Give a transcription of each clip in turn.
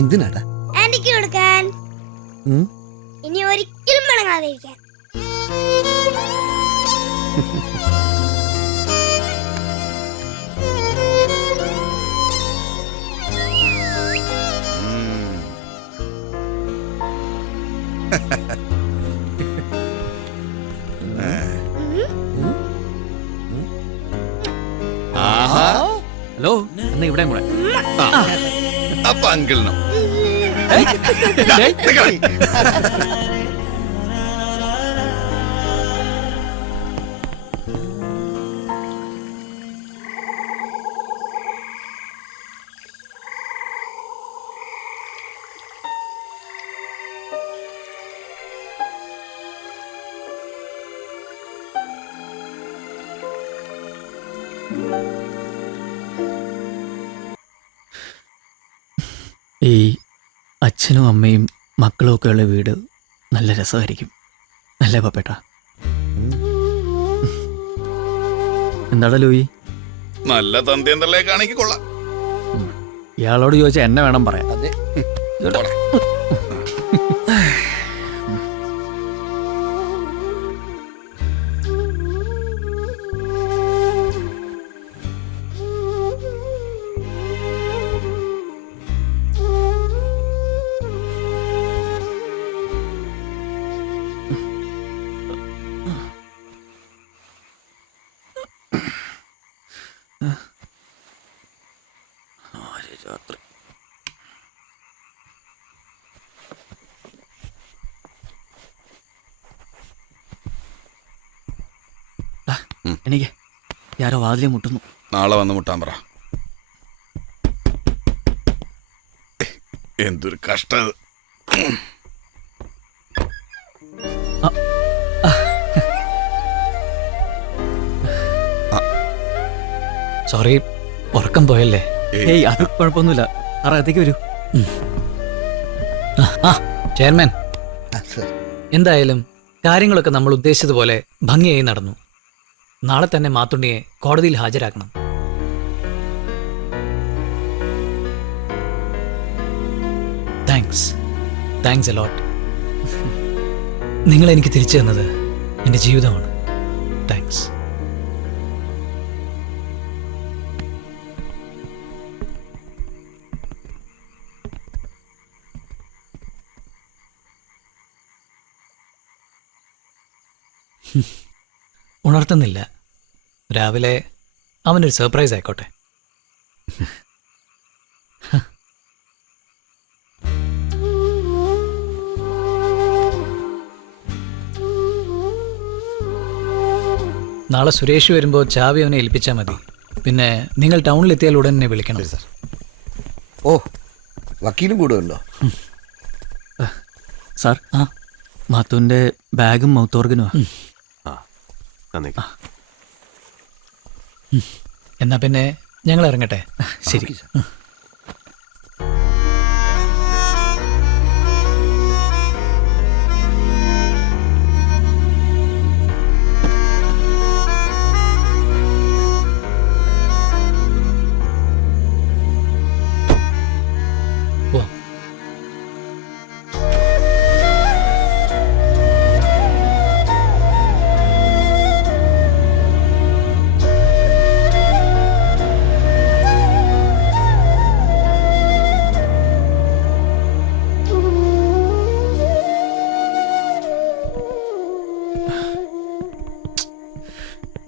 എന്തിനാടാ? ആന്റിക്ക് കൊടുക്കാൻ. ഇനി ഒരിക്കലും മടങ്ങാതിരിക്കാൻ. ഹലോ, എന്നാ ഇവിടെ കൂടെ. അപ്പൊ അങ്കിളിനും ഈ അച്ഛനും അമ്മയും മക്കളും ഒക്കെ ഉള്ള വീട് നല്ല രസമായിരിക്കും, അല്ലേ പപ്പേട്ട? എന്താടാ ലൂയി? നല്ല തന്തിയന്തറിലേക്കാണെങ്കിൽ കൊള്ളാം. ഇയാളോട് ചോദിച്ചാൽ എന്നെ വേണം പറയാൻ. അതെ. എനിക്ക് ആരോ വാതിലെ മുട്ടുന്നു. നാളെ വന്ന് മുട്ടാൻ പറ. എന്തൊരു കഷ്ടം. സോറി, ഉറക്കം പോയല്ലേ? ഏയ്, അത് കുഴപ്പമൊന്നുമില്ല. അകത്തേക്ക് വരൂ. ചെയർമാൻ, എന്തായാലും കാര്യങ്ങളൊക്കെ നമ്മൾ ഉദ്ദേശിച്ചതുപോലെ ഭംഗിയായി നടന്നു. നാളെ തന്നെ മാത്തുണ്ണിയെ കോടതിയിൽ ഹാജരാക്കണം. Thanks a lot. നിങ്ങൾ എനിക്ക് തിരിച്ചു തന്നത് എൻ്റെ ജീവിതമാണ്. താങ്ക്സ്. ഉണർത്തുന്നില്ല. രാവിലെ അവനൊരു സർപ്രൈസ് ആയിക്കോട്ടെ. നാളെ സുരേഷ് വരുമ്പോൾ ചാവി അവനെ ഏൽപ്പിച്ചാൽ മതി. പിന്നെ നിങ്ങൾ ടൗണിലെത്തിയാൽ ഉടൻ എന്നെ വിളിക്കണം. സാർ. ഓ, വക്കീലും കൂടെ ഉണ്ടോ? സാർ, മാത്തുവിൻ്റെ ബാഗും മൗത്ത് ഓർഗനുമാണ്. എന്നാ പിന്നെ ഞങ്ങൾ ഇറങ്ങട്ടെ. ശരി.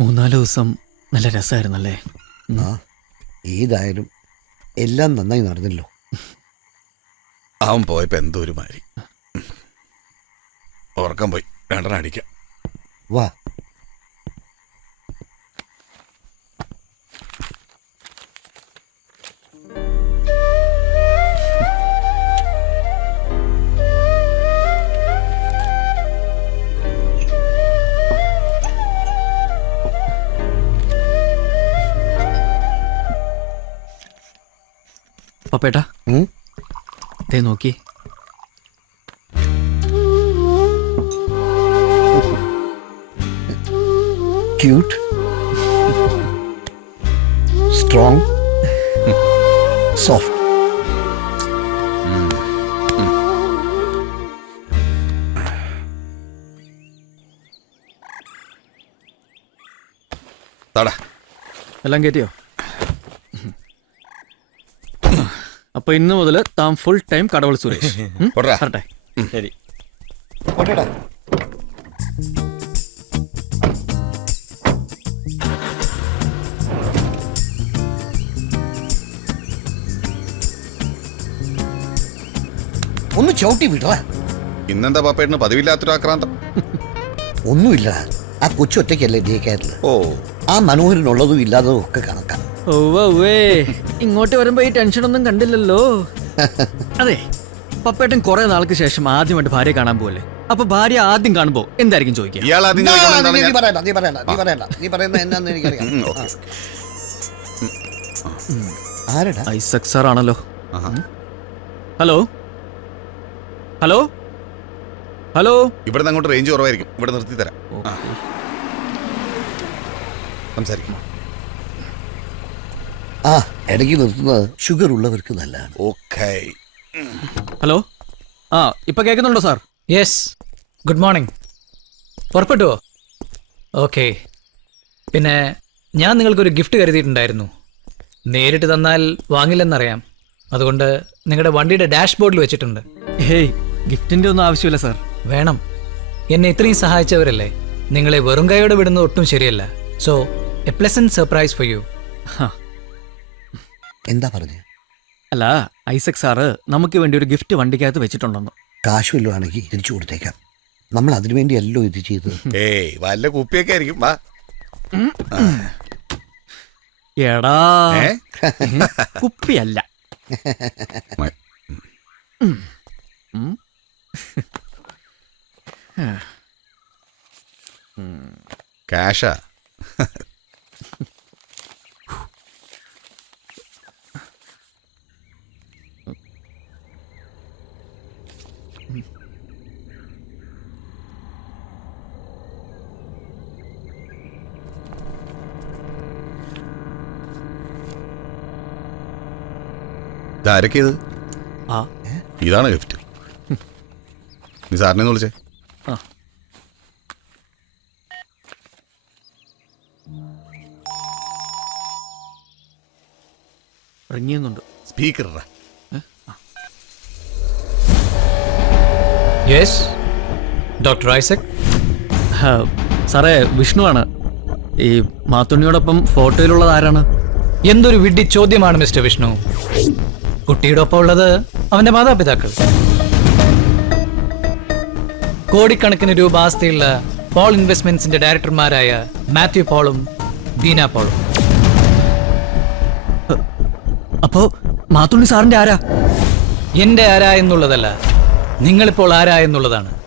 മൂന്നാല് ദിവസം നല്ല രസമായിരുന്നല്ലേ? ഏതായാലും എല്ലാം നന്നായി നടന്നല്ലോ. അവൻ പോയപ്പോ എന്തോ ഒരു മാതിരി. ഉറക്കം പോയി. രണ്ടെണ്ണം അടിക്കാം. വാ. പപ്പേട്ടാ ഉം? ദേ നോക്കി. Cute, strong, soft. താടാ. എല്ലാം കയറ്റിയോ? അപ്പൊ ഇന്ന് മുതൽ താൻ ഫുൾ ടൈം കടവൾ സുരേഷ്. പോട്ടെടാ. വരട്ടെ. ശരി. പോട്ടെടാ. ഒന്ന് ചവിട്ടി വിടറ. ഇന്നെന്താ പാപ്പേട്ടന് പതിവില്ലാത്തൊരു ആക്രാന്തം? ഒന്നുമില്ല, ആ കൊച്ചൊറ്റയ്ക്കല്ലേ ഡേ കെയറിൽ. ഓ, ആ മനോഹരനുള്ളതും ഇല്ലാത്തതും ഒക്കെ കണക്കാം. ഓവേ ഇങ്ങോട്ട് വരുമ്പോ ഈ ടെൻഷൻ ഒന്നും കണ്ടില്ലല്ലോ. അതെ, പപ്പേട്ടൻ കുറെ നാൾക്ക് ശേഷം ആദ്യമായിട്ട് ഭാര്യ കാണാൻ പോവല്ലേ. അപ്പൊ ഭാര്യ ആദ്യം കാണുമ്പോ എന്തായിരിക്കും ചോദിക്കുക? ഇയാൾ ആദ്യം നീ ചോദിക്കണം എന്താണ് ഞാൻ- പറയണ്ട, നീ പറയുന്ന എന്നാന്ന് എനിക്കറിയാം. ഓക്കേ. ആരടാ? ഐസക് സാർ ആണല്ലോ. ആഹാ. Hello hello hello. ഇവിടുന്ന് അങ്ങോട്ട് റേഞ്ച് കുറവായിരിക്കും, ഇവിടെ നിർത്തി തരാം. ആ. സംസാരിക്കും. ആ, ഇടയ്ക്ക് നിർത്തുന്നത് ഷുഗർ ഉള്ളവർക്ക് നല്ലതാണ്. ഓക്കേ. ഹലോ. ആ ഇപ്പൊ കേൾക്കുന്നുണ്ടോ സാർ? Yes, good morning. പുറപ്പെട്ടുവോ? ഓക്കെ. പിന്നെ ഞാൻ നിങ്ങൾക്കൊരു ഗിഫ്റ്റ് കരുതിയിട്ടുണ്ടായിരുന്നു. നേരിട്ട് തന്നാൽ വാങ്ങില്ലെന്നറിയാം. അതുകൊണ്ട് നിങ്ങളുടെ വണ്ടിയുടെ ഡാഷ്ബോർഡിൽ വെച്ചിട്ടുണ്ട്. ഹേയ്, ഗിഫ്റ്റിന്റെ ഒന്നും ആവശ്യമില്ല സാർ. വേണം. എന്നെ ഇത്രയും സഹായിച്ചവരല്ലേ. നിങ്ങളെ വെറും കൈയോടെ വിടുന്നത് ഒട്ടും ശരിയല്ല. So A pleasant surprise for you. എന്താ പറഞ്ഞേ? അല്ല, ഐസക് സാറ് നമുക്ക് വേണ്ടി ഒരു ഗിഫ്റ്റ് വണ്ടിക്കകത്ത് വെച്ചിട്ടുണ്ടെന്ന്. കാശ് വല്ലതും ആണെങ്കിൽ തിരിച്ചു കൊടുത്തേക്കാം. നമ്മൾ അതിനു വേണ്ടിയല്ലോ ഇത് ചെയ്തത്. ഏയ്, വല്ല കുപ്പിയൊക്കെ ആയിരിക്കും. വാ. എടാ, ഏ? കുപ്പിയല്ല. കാശാ. ഇതാരൊക്കെയത്? ആ ഇതാണ് ഗിഫ്റ്റ്. നീ സാറിനെ വിളിച്ചേ. ആ. ഇറങ്ങിയുന്നുണ്ട്. സ്പീക്കർ. Yes, doctor Isaac. സാറേ, വിഷ്ണുവാണ്. ഈ മാത്തുണ്ണിയോടൊപ്പം ഫോട്ടോയിലുള്ളത് ആരാണ്? എന്തൊരു വിഡ്ഢി ചോദ്യമാണ് മിസ്റ്റർ വിഷ്ണു. കുട്ടിയുടെ ഒപ്പം ഉള്ളത് അവന്റെ മാതാപിതാക്കൾ. കോടിക്കണക്കിന് രൂപ ആസ്തിയുള്ള പോൾ ഇൻവെസ്റ്റ്മെന്റ്സിന്റെ ഡയറക്ടർമാരായ മാത്യു പോളും ബീന പോളും. അപ്പോ മാത്തുണ്ണി സാറിന്റെ ആരാ? എന്റെ ആരാ എന്നുള്ളതല്ല, നിങ്ങളിപ്പോൾ ആരാ എന്നുള്ളതാണ്.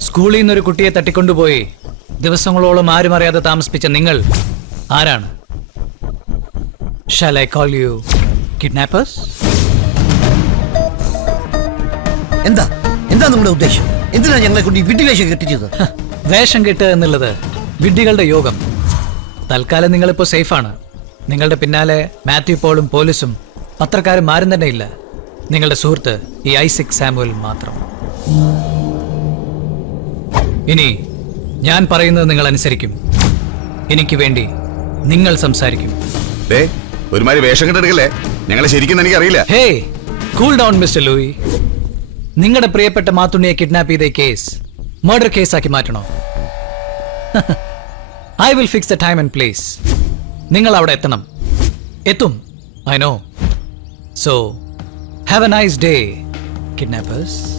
സ്കൂളിൽ നിന്നൊരു കുട്ടിയെ തട്ടിക്കൊണ്ടുപോയി ദിവസങ്ങളോളം ആരും അറിയാതെ താമസിപ്പിച്ച നിങ്ങൾ ആരാണ്? Shall I call you kidnappers? എന്താ എന്താ നിങ്ങളുടെ ഉദ്ദേശം? എന്തിനാ ഞങ്ങളെ കൊണ്ട് ഈ വിഡ്ഢിവേഷം കെട്ടിച്ചത്? വേഷം കെട്ടുക എന്നുള്ളത് വിഡ്ഢികളുടെ യോഗം. തൽക്കാലം നിങ്ങളിപ്പോൾ സേഫാണ്. നിങ്ങളുടെ പിന്നാലെ മാത്യു പോളും പോലീസും പത്രക്കാരും ആരും തന്നെ ഇല്ല. നിങ്ങളുടെ സുഹൃത്ത് ഈ ഐസക് സാമുവൽ മാത്രം. ഇനി ഞാൻ പറയുന്നത് നിങ്ങൾ അനുസരിക്കും. എനിക്ക് വേണ്ടി നിങ്ങൾ സംസാരിക്കും. ഒരുമാതിരി വേഷം കെട്ടെടുക്കല്ലേ. ഞങ്ങളെ ശരിക്കും എനിക്കറിയില്ല. Hey, cool down mister Louis. നിങ്ങളുടെ പ്രിയപ്പെട്ട മാത്തുണ്ണിയെ കിഡ്നാപ്പ് ചെയ്ത കേസ് മർഡർ കേസാക്കി മാറ്റണോ? I will fix the time and place. നിങ്ങൾ അവിടെ എത്തണം. എത്തും, I know. So have a nice day kidnappers.